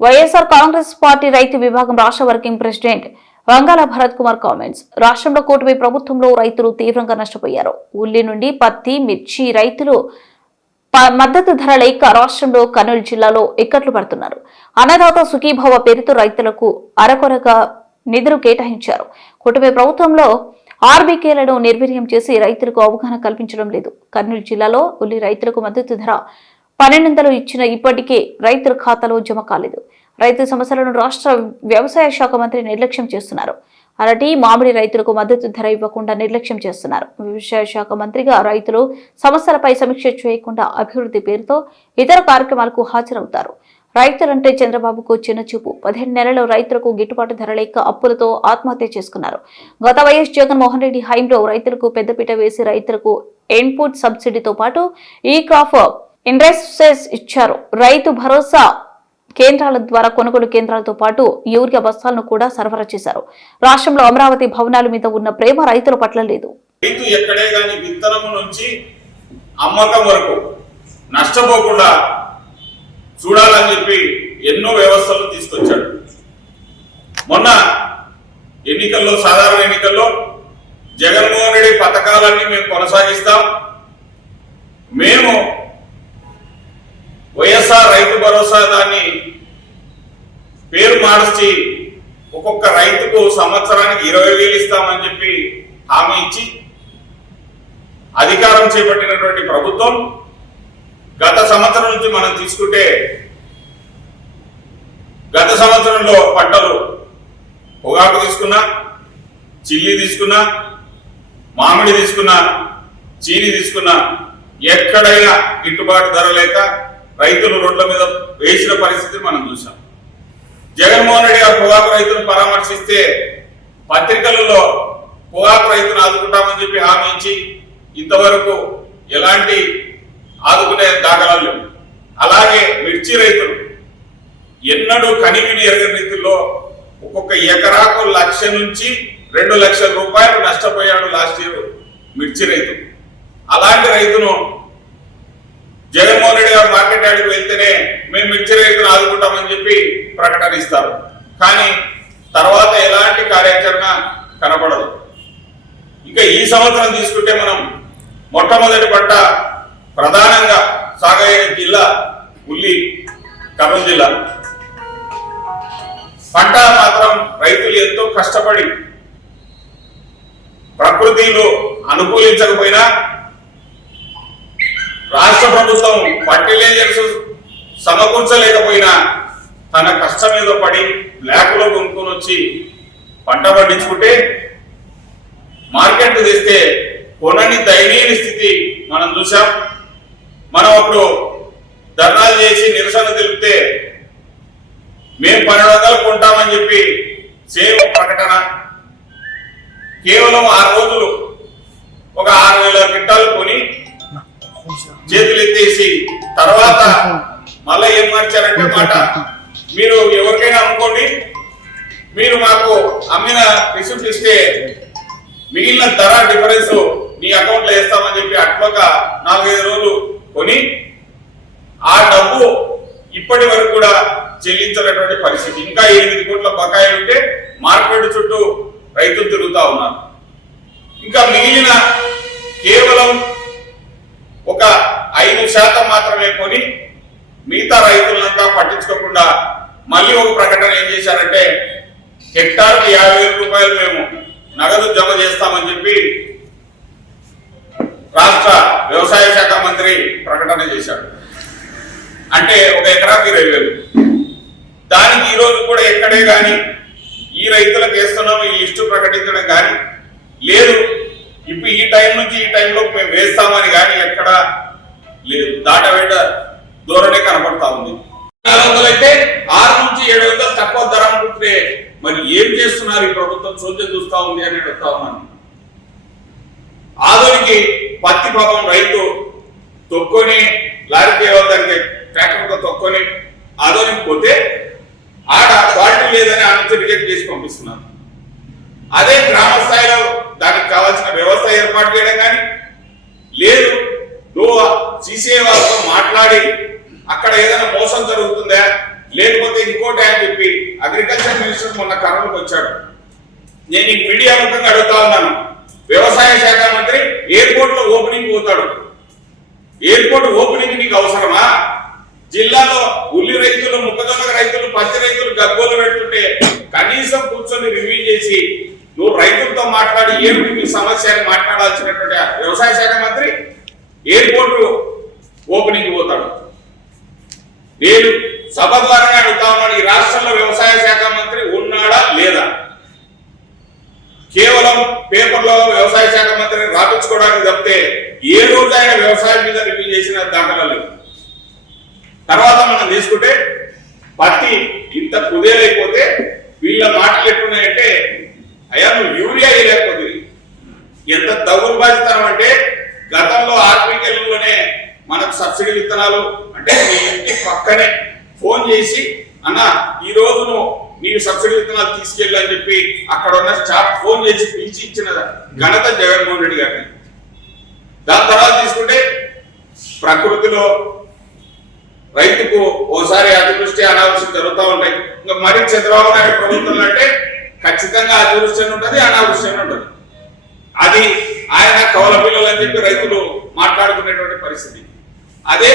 YSR Congress party రైతు విభాగం రాష్ట్ర working president Vangala Bharath Kumar comments. రాష్ట్రంలో కూటమి ప్రభుత్వంలో రైతులు తీవ్రంగా నష్టపోయారు. ఉల్లి నుండి పత్తి మిర్చి రైతులు ప- మద్దతు ధర లేక రాష్ట్రంలో కర్నూలు జిల్లాలో ఇక్కట్లు పడుతున్నారు. అన్నదాత సుఖీభావ పేరుతో రైతులకు అరకొరగా నిధులు కేటాయించారు. కూటమి ప్రభుత్వంలో ఆర్బీకేలను నిర్వీర్యం చేసి రైతులకు అవగాహన కల్పించడం లేదు. కర్నూలు జిల్లాలో ఉల్లి రైతులకు మద్దతు ధర పన్నెండు ఇచ్చిన ఇప్పటికే రైతుల ఖాతాలో జమ కాలేదు. రైతు సమస్యలను రాష్ట్ర వ్యవసాయ శాఖ మంత్రి నిర్లక్ష్యం చేస్తున్నారు. అరటి మామిడి రైతులకు మద్దతు ధర ఇవ్వకుండా నిర్లక్ష్యం చేస్తున్నారు. వ్యవసాయ శాఖ మంత్రిగా రైతులు సమస్యలపై సమీక్ష చేయకుండా అభివృద్ధి పేరుతో ఇతర కార్యక్రమాలకు హాజరవుతారు. రైతులంటే చంద్రబాబుకు చిన్న చూపు. పదిహేను నెలలు రైతులకు గిట్టుబాటు ధర లేక అప్పులతో ఆత్మహత్య చేసుకున్నారు. గత వైఎస్ జగన్మోహన్ రెడ్డి హైంలో రైతులకు పెద్దపీట వేసి రైతులకు ఇన్పుట్ సబ్సిడీతో పాటు ఈ క్రాప్ ఇండస్ట్రీస్ ఇచ్చారు. రైతు భరోసా కేంద్రాల ద్వారా కొనుగోలు కేంద్రాలతో పాటు యూరియా బస్తాలను కూడా సరఫరా చేశారు. రాష్ట్రంలో అమరావతి భవనాల మీద ఉన్న ప్రేమ రైతుల పట్ల లేదు. రైతు ఎక్కడే గాని విత్తనము నుంచి అమ్మకం వరకు నష్టపోకుండా చూడాలని చెప్పి ఎన్నో వ్యవస్థలు తీసుకొచ్చాడు. మొన్న ఎన్నికల్లో సాధారణ ఎన్నికల్లో జగన్మోహన్ రెడ్డి పథకాలన్నీ మేము కొనసాగిస్తాం మేము వైఎస్ఆర్ ప్రసాదాన్ని పేరు మార్చి ఒక్కొక్క రైతుకు సంవత్సరానికి ఇరవై వేలు ఇస్తామని చెప్పి హామీ ఇచ్చి అధికారం చేపట్టినటువంటి ప్రభుత్వం గత సంవత్సరం నుంచి మనం తీసుకుంటే గత సంవత్సరంలో పంటలు పొగాకు తీసుకున్నా చిల్లి తీసుకున్నా మామిడి తీసుకున్నా చీని తీసుకున్నా ఎక్కడైనా గిట్టుబాటు ధర లేక రైతులు రోడ్ల మీద వేసిన పరిస్థితి మనం చూసాం జగన్మోహన్ రెడ్డి గారు పొగాకు రైతులను పరామర్శిస్తే పత్రికలలో పొగాకు రైతును ఆదుకుంటామని చెప్పి హామీ ఇచ్చి ఇంతవరకు ఎలాంటి ఆదుకునే దాఖలాలు లేవు. అలాగే మిర్చి రైతులు ఎన్నడూ కనివిని ఎరగని రీతిలో ఒక్కొక్క ఎకరాకు లక్ష నుంచి రెండు లక్షల రూపాయలు నష్టపోయాడు లాస్ట్ ఇయర్ మిర్చి రైతు. అలాంటి రైతును గారు వెళ్తేనే మేము మిర్చి రైతులు ఆదుకుంటామని చెప్పి ప్రకటన ఇస్తారు. కానీ తర్వాత ఎలాంటి కార్యాచరణ కనపడదు ఇంకా ఈ సంవత్సరం తీసుకుంటే మనం మొట్టమొదటి పంట ప్రధానంగా సాగయ్య జిల్లా ఉల్లి కర్నూలు జిల్లా. పంట మాత్రం రైతులు ఎంతో కష్టపడి ప్రకృతిలో అనుకూలించకపోయినా రాష్ట్ర ప్రభుత్వం ఫర్టిలైజర్స్ సమకూర్చలేకపోయినా తన కష్టం మీద పడి బ్లాక్లో కొనుక్కొని వచ్చి పంట పండించుకుంటే మార్కెట్ తెస్తే కొనని దయనీయ స్థితి మనం చూసాం మనం అప్పుడు ధర్నాలు చేసి నిరసన తెలిపితే మేము పన్నెండు వందలు కొంటామని చెప్పి సేవ ప్రకటన. కేవలం ఆరు రోజులు ఒక ఆరు వేల గిట్టాలు కొని చేతులు ఎత్తేసి తర్వాత మళ్ళీ ఏం మార్చారంటే మాట. మీరు ఎవరికైనా అమ్ముకోండి. మీరు మాకు అమ్మిన రిసిప్ట్ ఇస్తే మిగిలిన ధర డిఫరెన్స్ మీ అకౌంట్లో వేస్తామని చెప్పి అట్లొక నాలుగైదు రోజులు కొని ఆ డబ్బు ఇప్పటి వరకు కూడా చెల్లించినటువంటి పరిస్థితి. ఇంకా ఎనిమిది కోట్ల బకాయిలు ఉంటే మార్కెట్ చుట్టూ రైతులు తిరుగుతా ఉన్నారు. ఇంకా మిగిలిన మిగతా రైతులంతా పట్టించుకోకుండా మళ్ళీ ఒక ప్రకటన ఏం చేశారంటే హెక్టార్కి యాభై వేల రూపాయలు మేము నగదు జమ చేస్తామని చెప్పి రాష్ట్ర వ్యవసాయ శాఖ మంత్రి ప్రకటన చేశాడు అంటే ఒక ఎకరాకి ఇరవై వేలు. దానికి ఈ రోజు కూడా ఎక్కడే గాని ఈ రైతులకు వేస్తున్నాం ఈ లిస్టు ప్రకటించడం కానీ లేదు. ఇప్పుడు ఈ టైం నుంచి ఈ టైంలో మేము వేస్తామని కానీ ఎక్కడ లేదు. దాటవేట ధోరణి కనపడతా ఉంది. నాలుగు వందలు అయితే ఆరు నుంచి ఏడు వందలు తక్కువ ధర అనుకుంటే మరి ఏం చేస్తున్నారు ఈ ప్రభుత్వం? చూస్తే చూస్తా ఉంది అని అడుగుతా ఉన్నాను. ఆధునికి పత్తి పాపం రైతు తొక్కొని లారీ దానికి ట్రాక్టర్తో తొక్కొని ఆధునికి పోతే ఆడ క్వాలిటీ లేదని ఆమె రిజెక్ట్ చేసి పంపిస్తున్నారు. అదే గ్రామ స్థాయిలో దానికి కావాల్సిన వ్యవస్థ ఏర్పాటు చేయడం కానీ లేదు నువ్వు సీసీఐ వాళ్ళతో మాట్లాడి అక్కడ ఏదైనా మోసం జరుగుతుందా? లేకపోతే ఇంకోటి అని చెప్పి అగ్రికల్చర్ మినిస్టర్ మొన్న కర్నూలుకు వచ్చాడు నేను ఈ మీడియా ముఖంగా అడుగుతా ఉన్నాను. వ్యవసాయ శాఖ మంత్రి ఎయిర్పోర్ట్లో ఓపెనింగ్ పోతాడు. ఎయిర్పోర్ట్ ఓపెనింగ్ నీకు అవసరమా? జిల్లాలో ఉల్లి రైతులు మొక్కజొన్న రైతులు పత్తి రైతులు గగ్గోలు పెడుతుంటే కనీసం కూర్చొని రివ్యూ చేసి నువ్వు రైతులతో మాట్లాడి ఏమిటి మీ సమస్య అని మాట్లాడాల్సినటువంటి వ్యవసాయ శాఖ మంత్రి ఎయిర్పోర్ట్ ఓపెనింగ్ పోతాడు. నేను సభ ద్వారానే అడుగుతా ఉన్నాను ఈ రాష్ట్రంలో వ్యవసాయ శాఖ మంత్రి ఉన్నాడా లేదా? కేవలం పేపర్లో వ్యవసాయ శాఖ మంత్రిని రాపించుకోవడానికి తప్పితే ఏ రోజు ఆయన వ్యవసాయం మీద రివ్యూ చేసిన దాఖలా తర్వాత మనం తీసుకుంటే పత్తి ఇంత కుదేలైపోతే వీళ్ళ మాటలు ఎట్టున్నాయంటే అయ్యా నువ్వు యూరియా లేకపోతే ఎంత దౌర్భాగ్యతనం అంటే గతంలో సబ్సిడీ విత్తనాలు అంటే మీ ఇంటి పక్కనే ఫోన్ చేసి అన్న ఈ రోజు నువ్వు సబ్సిడీ విత్తనాలు తీసుకెళ్ళని చెప్పి అక్కడ ఉన్న స్టాఫ్ ఫోన్ చేసి పిలిచి ఇచ్చిన ఘనత జగన్మోహన్ రెడ్డి గారిని దాని తర్వాత తీసుకుంటే ప్రకృతిలో రైతుకు ఓసారి అతివృష్టి అనావృష్టి జరుగుతూ ఉంటాయి. ఇంకా మరి చంద్రబాబు నాయుడు ప్రభుత్వం అంటే ఖచ్చితంగా అతివృష్టి అని ఉంటుంది అనావృష్టి అని ఉంటుంది. అది ఆయన కవల పిల్లలు అని చెప్పి రైతులు మాట్లాడుకునేటువంటి పరిస్థితి. అదే